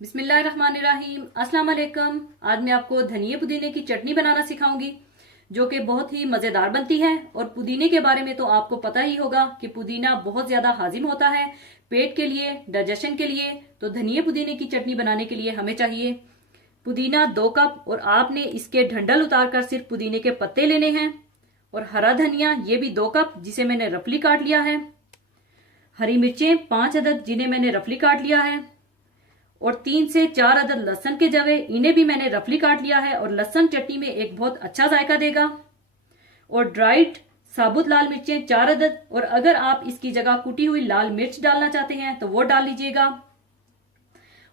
बिस्मिल्लाहिर्रहमानिर्रहीम। अस्सलाम वालेकुम। आज मैं आपको धनिया पुदीने की चटनी बनाना सिखाऊंगी जो कि बहुत ही मज़ेदार बनती है। और पुदीने के बारे में तो आपको पता ही होगा कि पुदीना बहुत ज़्यादा हाजिम होता है पेट के लिए, डाइजेशन के लिए। तो धनिया पुदीने की चटनी बनाने के लिए हमें चाहिए पुदीना 2 कप, और आपने इसके डंठल उतार कर सिर्फ पुदीने के पत्ते लेने हैं। और हरा धनिया ये भी 2 कप, जिसे मैंने रफली काट लिया है। हरी मिर्चें 5 अदद, जिन्हें मैंने रफली काट लिया है। और 3 से 4 अदद लहसुन के जवे, इन्हें भी मैंने रफली काट लिया है। और लहसुन चटनी में एक बहुत अच्छा जायका देगा। और ड्राइड साबुत लाल मिर्चें 4 अदद, और अगर आप इसकी जगह कुटी हुई लाल मिर्च डालना चाहते हैं तो वो डाल लीजिएगा।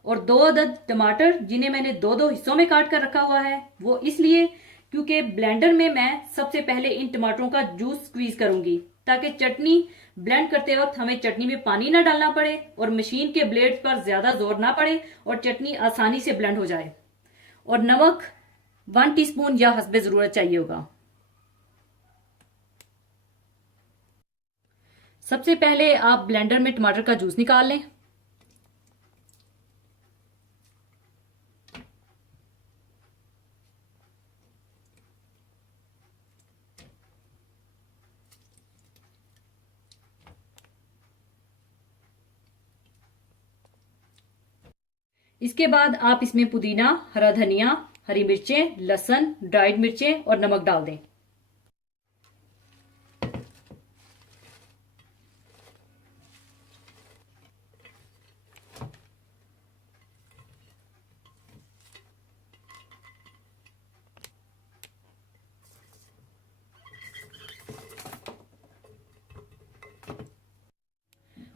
और 2 अदद टमाटर, जिन्हें मैंने 2-2 हिस्सों में काट कर रखा हुआ है। वो इसलिए क्योंकि ब्लेंडर में मैं सबसे पहले इन टमाटरों का जूस स्क्वीज करूंगी, ताकि चटनी ब्लेंड करते वक्त हमें चटनी में पानी ना डालना पड़े और मशीन के ब्लेड पर ज्यादा जोर ना पड़े और चटनी आसानी से ब्लेंड हो जाए। और नमक 1 टीस्पून या हस्बे जरूरत चाहिए होगा। सबसे पहले आप ब्लेंडर में टमाटर का जूस निकाल लें। इसके बाद आप इसमें पुदीना, हरा धनिया, हरी मिर्चें, लहसुन, ड्राइड मिर्चें और नमक डाल दें।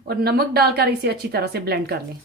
और नमक डालकर इसे अच्छी तरह से ब्लेंड कर लें।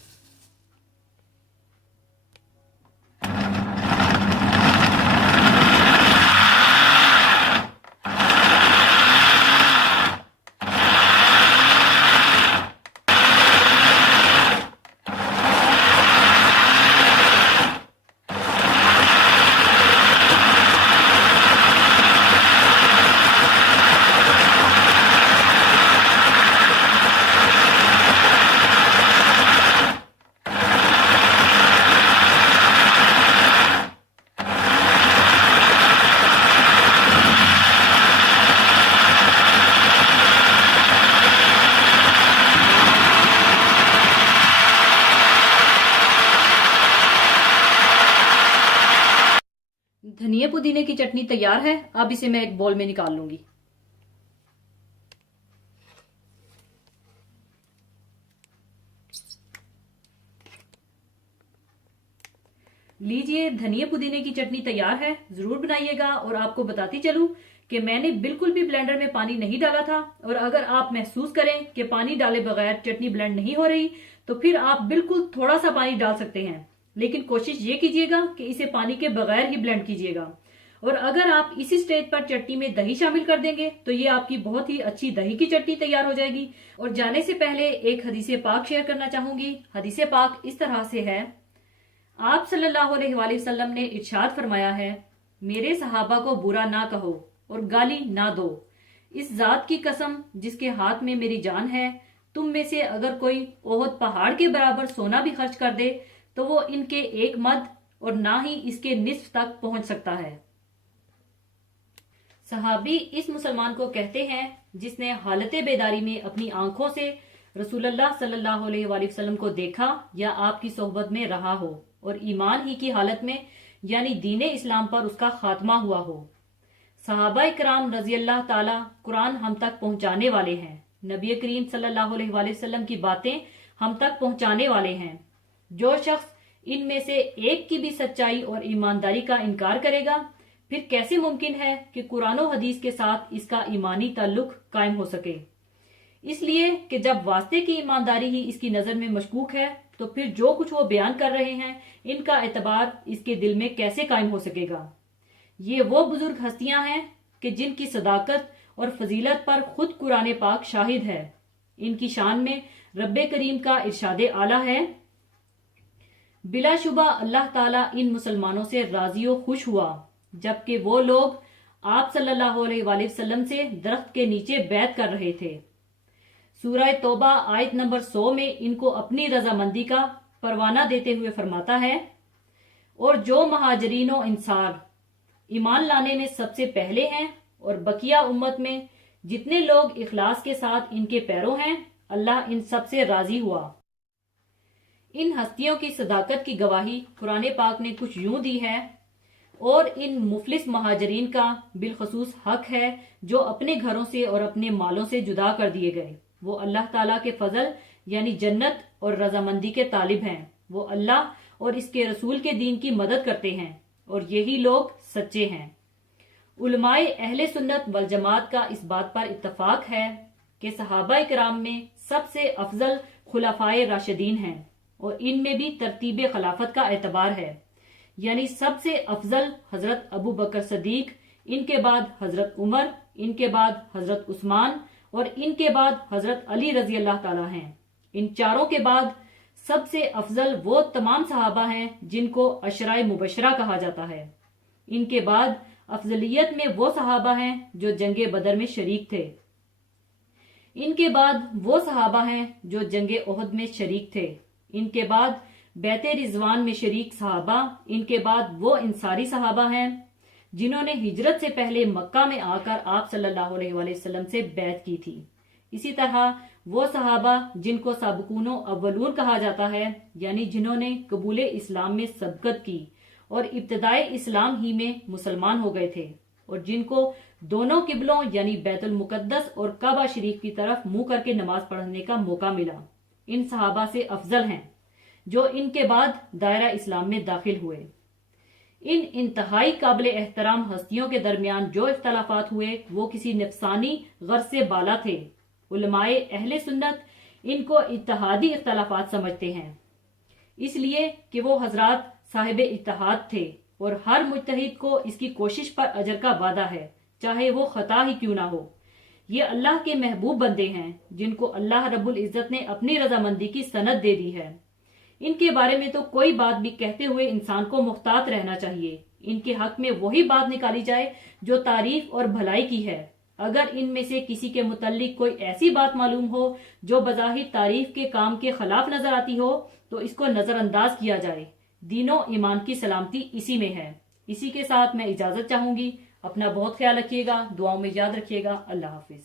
धनिया पुदीने की चटनी तैयार है। अब इसे मैं एक बोल में निकाल लूंगी। लीजिए, धनिया पुदीने की चटनी तैयार है। जरूर बनाइएगा। और आपको बताती चलूं कि मैंने बिल्कुल भी ब्लेंडर में पानी नहीं डाला था। और अगर आप महसूस करें कि पानी डाले बगैर चटनी ब्लेंड नहीं हो रही, तो फिर आप बिल्कुल थोड़ा सा पानी डाल सकते हैं, लेकिन कोशिश ये कीजिएगा कि इसे पानी के बगैर ही ब्लेंड कीजिएगा। और अगर आप इसी स्टेज पर चटनी में दही शामिल कर देंगे तो ये आपकी बहुत ही अच्छी दही की चटनी तैयार हो जाएगी। और जाने से पहले एक हदीसे पाक शेयर करना चाहूंगी। हदीसे पाक इस तरह से है, आप सल्लल्लाहु अलैहि वसल्लम ने इरशाद फरमाया है, मेरे सहाबा को बुरा ना कहो और गाली ना दो। इस जात की कसम जिसके हाथ में मेरी जान है, तुम में से अगर कोई ओहद पहाड़ के बराबर सोना भी खर्च कर दे तो वो इनके एक मद और ना ही इसके निस्फ तक पहुंच सकता है। सहाबी इस मुसलमान को कहते हैं जिसने हालत बेदारी में अपनी आंखों से रसूलुल्लाह सल्लल्लाहु अलैहि वसल्लम को देखा या आपकी सोहबत में रहा हो और ईमान ही की हालत में यानी दीन इस्लाम पर उसका खात्मा हुआ हो। सहाबा इकराम रजी अल्लाह ताला कुरान हम तक पहुंचाने वाले हैं। नबी करीम सल्लल्लाहु अलैहि वसल्लम की बातें हम तक पहुंचाने वाले हैं। जो शख्स इनमें से एक की भी सच्चाई और ईमानदारी का इनकार करेगा, फिर कैसे मुमकिन है कि कुरान और हदीस के साथ इसका ईमानी ताल्लुक कायम हो सके। इसलिए कि जब वास्ते की ईमानदारी ही इसकी नजर में मशकूक है, तो फिर जो कुछ वो बयान कर रहे हैं इनका एतबार इसके दिल में कैसे कायम हो सकेगा। ये वो बुजुर्ग हस्तियां हैं कि जिनकी सदाकत और फजीलत पर खुद कुरान पाक शाहिद है। इनकी शान में रब्बे करीम का इरशादे आला है, बिलाशुबा अल्लाह ताला इन मुसलमानों से राजी और खुश हुआ जबकि वो लोग आप सल्लल्लाहु अलैहि वसल्लम से दरख्त के नीचे बैत कर रहे थे। सूरह तौबा आयत नंबर 100 में इनको अपनी रजामंदी का परवाना देते हुए फरमाता है, और जो महाजरीन व इंसार ईमान लाने में सबसे पहले हैं और बकिया उम्मत में जितने लोग इखलास के साथ इनके पैरों हैं, अल्लाह इन सब से राजी हुआ। इन हस्तियों की सदाकत की गवाही कुरान पाक ने कुछ यूं दी है, और इन मुफलिस महाजरीन का बिलखसूस हक है जो अपने घरों से और अपने मालों से जुदा कर दिए गए। वो अल्लाह ताला के फजल यानी जन्नत और रजामंदी के तालिब हैं। वो अल्लाह और इसके रसूल के दीन की मदद करते हैं, और यही लोग सच्चे हैं। उलमाए अहले सुन्नत वल जमात का इस बात पर इत्तफाक है कि सहाबा इकराम में सबसे अफजल खुलाफाए राशिदीन हैं, और इनमें भी तरतीब खिलाफत का एतबार है, यानी सबसे अफजल हजरत अबू बकर सदीक, इनके बाद हजरत उमर, इनके बाद हजरत उस्मान और इनके बाद हजरत अली रजी अल्लाह ताला हैं। इन चारों के बाद सबसे अफजल वो तमाम सहाबा हैं जिनको अशराए मुबशरा कहा जाता है। इनके बाद अफजलियत में वो सहाबा हैं जो जंगे बदर में शरीक थे। इनके बाद वो सहाबा हैं जो जंगे ओहद में शरीक थे। इनके बाद बैते रिजवान में शरीक सहाबा। इनके बाद वो इंसारी सहाबा हैं जिन्होंने हिजरत से पहले मक्का में आकर आप सल्लल्लाहु अलैहि वसल्लम से बैत की थी। इसी तरह वो सहाबा जिनको साबकूनो अव्वलून कहा जाता है, यानी जिन्होंने कबूले इस्लाम में सबकत की और इब्तदाई इस्लाम ही में मुसलमान हो गए थे, और जिनको दोनों किबलों यानी बैतुल मुकद्दस और काबा शरीफ की तरफ मुंह करके नमाज पढ़ने का मौका मिला, इन सहाबा से अफजल हैं जो इनके बाद दायरा इस्लाम में दाखिल हुए। इन इंतहाई काबिल एहतराम हस्तियों के दरमियान जो इख्तलाफात हुए वो किसी नफसानी गर्ज से बाला थे। उलमाए अहले सुन्नत इनको इत्तहादी इख्तलाफात समझते हैं, इसलिए कि वो हजरात साहिब इत्तहाद थे, और हर मुज्तहिद को इसकी कोशिश पर अजर का वादा है, चाहे वो खता ही क्यों ना हो। ये अल्लाह के महबूब बंदे हैं जिनको अल्लाह रब्बुल इज्जत ने अपनी रजामंदी की सनद दे दी है। इनके बारे में तो कोई बात भी कहते हुए इंसान को मुख्तात रहना चाहिए। इनके हक में वही बात निकाली जाए जो तारीफ और भलाई की है। अगर इनमें से किसी के मुतल्लिक कोई ऐसी बात मालूम हो जो बज़ाहिर तारीफ के काम के खिलाफ नजर आती हो, तो इसको नजरअंदाज किया जाए। दीनो ईमान की सलामती इसी में है। इसी के साथ मैं इजाजत चाहूंगी। अपना बहुत ख्याल रखिएगा, दुआओं में याद रखिएगा। अल्लाह हाफिज।